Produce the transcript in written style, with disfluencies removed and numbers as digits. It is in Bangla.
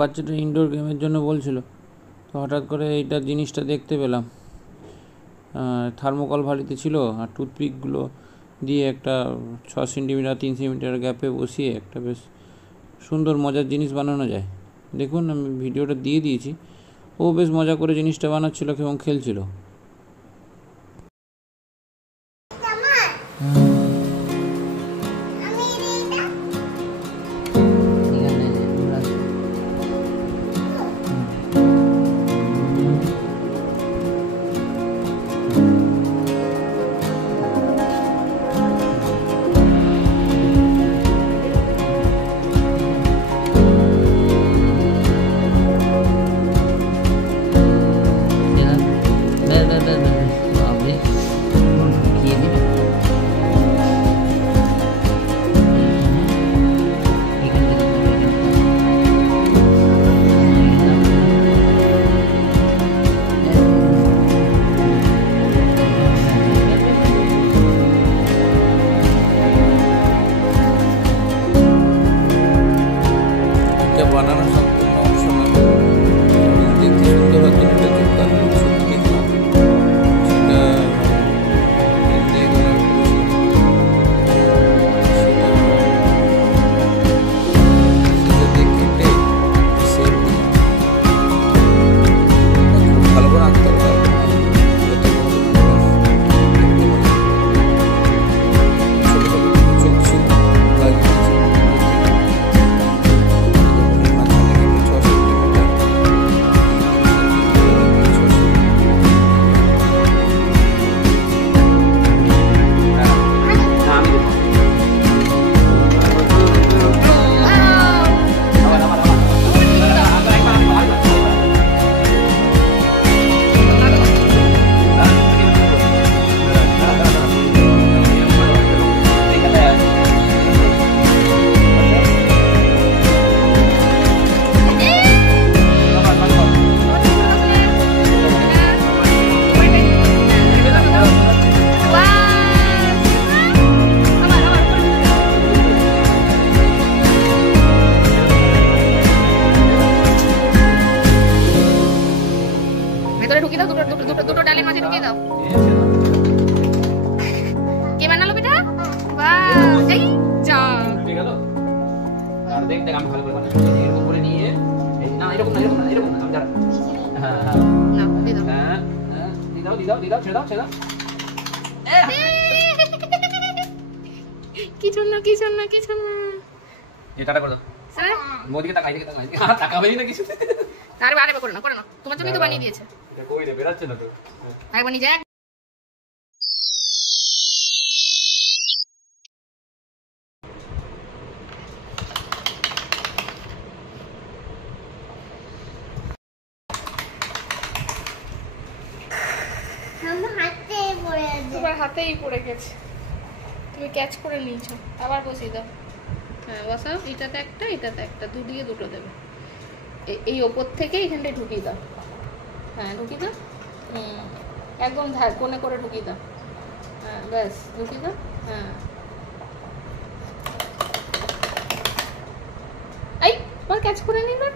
বাচ্চাটা ইনডোর গেমের জন্য বলছিল, তো হঠাৎ করে এইটা জিনিসটা দেখতে পেলাম। থার্মোকল ভালিতে ছিল, আর টুথপিকগুলো দিয়ে একটা 6 সেন্টিমিটার 3 সেন্টিমিটার গ্যাপে বসিয়ে একটা বেশ সুন্দর মজার জিনিস বানানো যায়। দেখুন, আমি ভিডিওটা দিয়ে দিয়েছি। ও বেশ মজা করে জিনিসটা বানাচ্ছিল এবং খেলছিল। বানানো সম্পূর্ণ অপশনাল এবং দেখতে সুন্দর হওয়ার জন্য এটা যোগ করা সত্যি দেখলাম সেটা দিয়ে করার সেটাতে কেটে সেভ দিলাম। খুব ভালো করে আঁকতে হবে, ছোট ছোট চোখ ছিল লাগিয়েছে। ভেতরে ঢুকিয়ে দাও, দুটো ডালের মাঝে ঢুকিয়ে দাও। কে বানালো বেটা? বাহ, এই যা ঠিক আছে। আর দেখ দেখ আমি ভালো করে বানাই। এরকম করে নিয়ে এই না এরকম না এরকম না এরকম না আমি যা হ্যাঁ হ্যাঁ না দিয়ে দাও। হ্যাঁ হ্যাঁ দি দাও ছেড়ে দাও কিছু না এটাটা করে দাও স্যার। মোদিকে তাকাই তাকাবেই না কিছু। আরে করো না, তোমার জন্যই তো বানিয়ে দিয়েছে। এটা কই রে বেরাচ্ছে না তো। একবার নিয়ে যাক। তোমার হাতেই পড়ে গেছে, তুমি ক্যাচ করে নিয়েছো। আবার বসিয়ে দাও। হ্যাঁ বসাও, এটাতে একটা দিয়ে দুটো দেবে। এই ওপর থেকে এখানটায় ঢুকিয়ে দাও। হ্যাঁ ঢুকিয়ে দাও। একদম কোণে করে ঢুকিয়ে দাও। হ্যাঁ ব্যাস ঢুকিয়ে দাও। হ্যাঁ এই তোমার ক্যাচ করে নিবে।